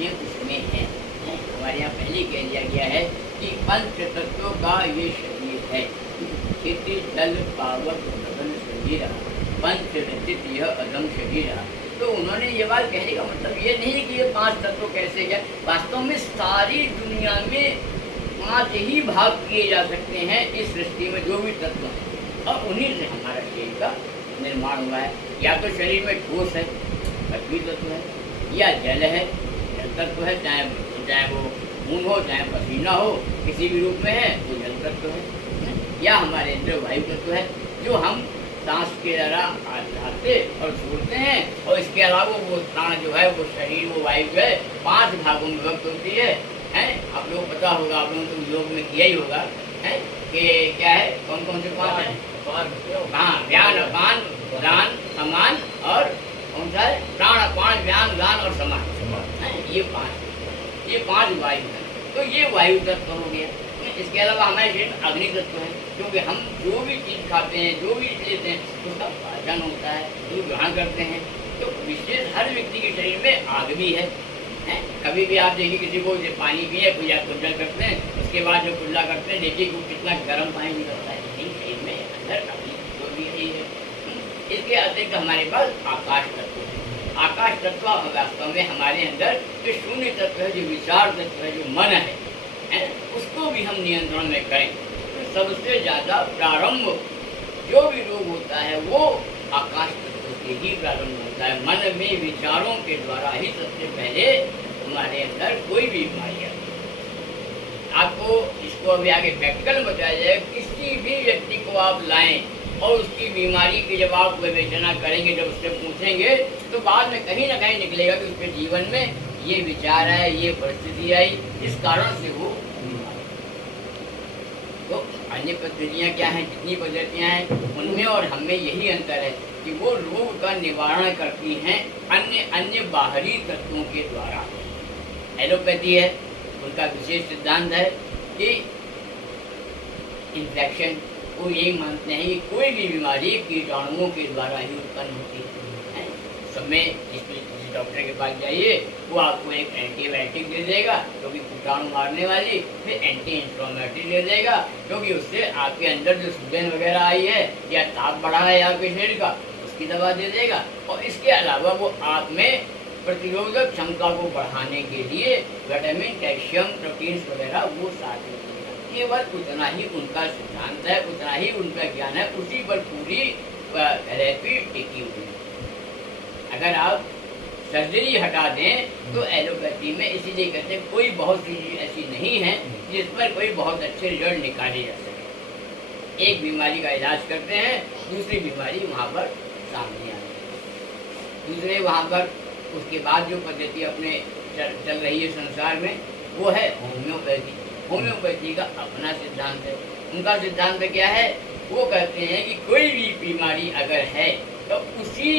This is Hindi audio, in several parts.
ये उसमें है। हमारे यहाँ पहले कह दिया गया है कि पंच तत्वों का ये शरीर है। खेती जल पावक गगन शरीर पंच रचित यह अदम शरीर। तो उन्होंने ये बात कहने का मतलब ये नहीं कि ये 5 तत्व कैसे है। वास्तव में सारी दुनिया में 5 ही भाग किए जा सकते हैं इस सृष्टि में जो भी तत्व है, और उन्हीं से हमारा शरीर का निर्माण हुआ है। या तो शरीर में ठोस है, पृथ्वी तत्व है, या जल है, जल तत्व है, चाहे वो खून हो, चाहे पसीना हो, किसी भी रूप में है तो जल तत्व है। या हमारे अंदर वायु तत्व है, जो हम सांस के द्वारा आते और छोड़ते हैं। और इसके अलावा वो प्राण जो है, वो शरीर, वो वायु जो है 5 भागों में विभक्त होती है। आप लोगों को पता होगा, आप लोगों ने तो योग में किया ही होगा है कि क्या है, कौन कौन से 5 हैं? हाँ, व्यान अपान दान समान, और कौन सा है? प्राण अपान व्यान दान और समान। ये 5 वायु है। तो ये वायु तत्व हो गया। इसके अलावा हमारे शरीर में अग्नि तत्व है, क्योंकि हम जो भी चीज़ खाते हैं, जो भी लेते हैं, उसका पाचन होता है, जो ग्रहण करते हैं। तो विशेष हर व्यक्ति के शरीर में आग भी है। कभी भी आप देखिए किसी को पानी पिए, पूजा कुल्ला करते हैं, उसके बाद जो कुल्ला करते हैं, देखिए वो कितना गर्म पानी निकलता है। नहीं, शरीर में अंदर अग्नि तो भी यही है। इसके अतिरिक्त हमारे पास आकाश तत्व है। आकाश तत्व वास्तव में हमारे अंदर जो शून्य तत्व है, जो विचार तत्व है, जो मन है, उसको भी हम नियंत्रण में करें तो सबसे ज़्यादा प्रारंभ जो भी रोग होता है वो आकाश तत्व से ही प्रारंभ होता है। मन में विचारों के द्वारा ही सबसे पहले हमारे अंदर कोई भी बीमारी आती है। आपको इसको अभी आगे प्रैक्टिकल बताया जाए। किसी भी व्यक्ति को आप लाएं और उसकी बीमारी की जब आप विवेचना करेंगे, जब उससे पूछेंगे, तो बाद में कहीं ना कहीं निकलेगा कि उसके जीवन में ये विचार है, ये परिस्थिति आई, इस कारण से वो बीमार। तो अन्य पद्धतियाँ क्या हैं? जितनी पद्धतियाँ हैं उनमें और हमें यही अंतर है कि वो रोग का निवारण करती हैं अन्य बाहरी तत्वों के द्वारा। एलोपैथी है, उनका विशेष सिद्धांत है कि इन्फेक्शन, वो यही मानते हैं कि कोई भी बीमारी कीटाणुओं के द्वारा ही उत्पन्न होती है। समय जिस डॉक्टर के पास जाइए, वो आपको एक एंटीबायोटिक दे देगा क्योंकि कीटाणु मारने वाली, फिर एंटी इंफ्लेमेटरी दे देगा क्योंकि उससे आपके अंदर जो सूजन वगैरह आई है या ताप बढ़ा है आपके शरीर का, उसकी दवा दे देगा। और इसके अलावा वो आप में प्रतिरोधक क्षमता को बढ़ाने के लिए विटामिन, कैल्शियम, प्रोटीन्स वगैरह वो साथ में देगा। केवल उतना ही उनका सिद्धांत है, उतना ही उनका ज्ञान है, उसी पर पूरी थेरेपी टिकी हुई है। अगर आप सर्जरी हटा दें तो एलोपैथी में इसीलिए कहते हैं कोई बहुत सी चीज़ ऐसी नहीं है जिस पर कोई बहुत अच्छे रिजल्ट निकाले जा सके। एक बीमारी का इलाज करते हैं, दूसरी बीमारी वहाँ पर सामने आती है। दूसरे वहाँ पर उसके बाद जो पद्धति अपने चल रही है संसार में, वो है होम्योपैथी। होम्योपैथी का अपना सिद्धांत है। उनका सिद्धांत क्या है? वो कहते हैं कि कोई भी बीमारी अगर है तो उसी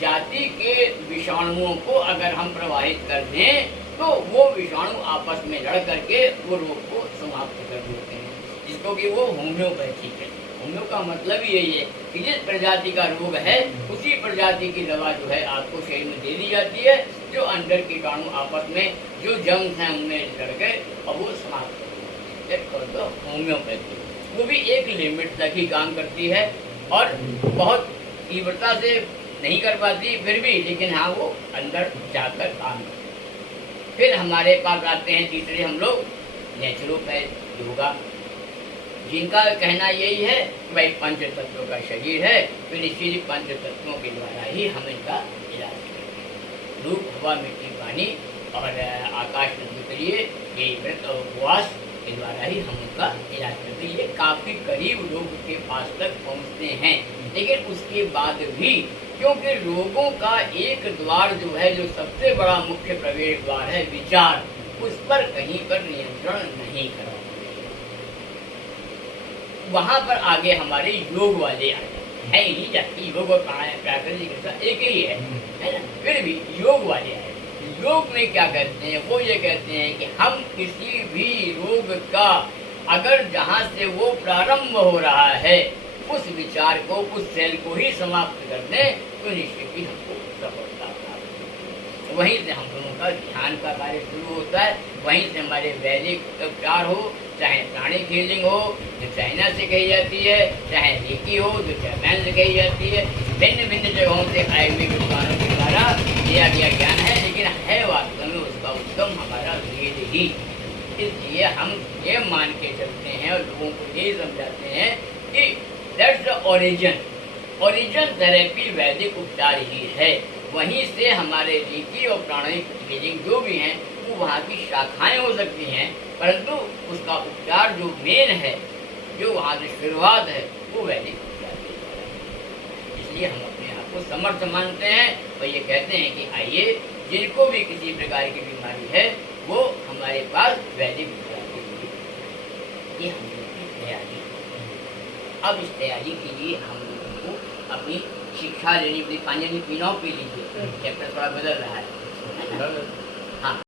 जाति के विषाणुओं को अगर हम प्रवाहित कर दें तो वो विषाणु आपस में लड़ करके वो रोग को समाप्त कर देते हैं, जिसको कि वो होम्योपैथी है। होम्यो का मतलब ही यही है कि जिस प्रजाति का रोग है उसी प्रजाति की दवा जो है आपको शरीर में दे दी जाती है, जो अंदर कीटाणु आपस में जो जम्स हैं उनमें लड़ गए और वो समाप्त कर देते हैं। होम्योपैथी वो भी एक लिमिट तक ही काम करती है और बहुत तीव्रता से नहीं कर पाती फिर भी, लेकिन हाँ वो अंदर जाकर काम करती। फिर हमारे पास आते हैं तीसरे हम लोग नेचुरोपैथ, योगा, जिनका कहना यही है कि भाई पंच तत्वों का शरीर है, तो निश्चित पंच तत्वों के द्वारा ही हम इनका इलाज करते हैं। धूप, हवा, मिट्टी, पानी और आकाश तत्व के लिए यही व्रत और उपवास के द्वारा ही हम उनका इलाज करते हैं। ये काफ़ी करीब रोग के पास तक पहुँचते हैं, लेकिन उसके बाद भी क्योंकि रोगों का एक द्वार जो है, जो सबसे बड़ा मुख्य प्रवेश द्वार है विचार, उस पर कहीं पर नियंत्रण नहीं करा, वहां पर आगे हमारे योग वाले आ जाते हैं। ही जाती योग और प्राकृतिक एक ही है ना, फिर भी योग वाले आए। योग में क्या कहते हैं? वो ये कहते हैं कि हम किसी भी रोग का अगर जहाँ से वो प्रारंभ हो रहा है उस विचार को, उस सेल को ही समाप्त कर दें तो निश्चित ही हमको सफलता प्राप्त। वहीं से हम दोनों का ध्यान का कार्य शुरू होता है। वहीं से हमारे वैदिक उपचार हो, चाहे प्राणिक हीलिंग हो जो चाइना से कही जाती है, चाहे रेकी हो जो जापान से कही जाती है, भिन्न भिन्न जगहों से आयुर्वेदिक विद्वानों के द्वारा दिया गया ज्ञान है, लेकिन है वास्तव में उसका उद्गम हमारा वेद ही। इसलिए हम ये मान के चलते हैं और लोगों को ये समझाते हैं कि दैट्स द ओरिजिन थेरेपी वैदिक उपचार ही है। वहीं से हमारे रीति और प्राणिक हीलिंग जो भी हैं वो वहाँ की शाखाएं हो सकती हैं, परंतु उसका उपचार जो मेन है, जो वहाँ से शुरुआत है, वो वैदिक उपचार के द्वारा है। इसलिए हम अपने आप को समर्थ मानते हैं और ये कहते हैं कि आइए जिनको भी किसी प्रकार की बीमारी है वो हमारे पास वैदिक उपचार के लिए। ये हम लोग की तैयारी। अब इस तैयारी के लिए हम लोगों को अपनी शिक्षा लेनी पड़ी। पानी पीना पी लीजिए, चैप्टर थोड़ा बदल रहा है। हाँ।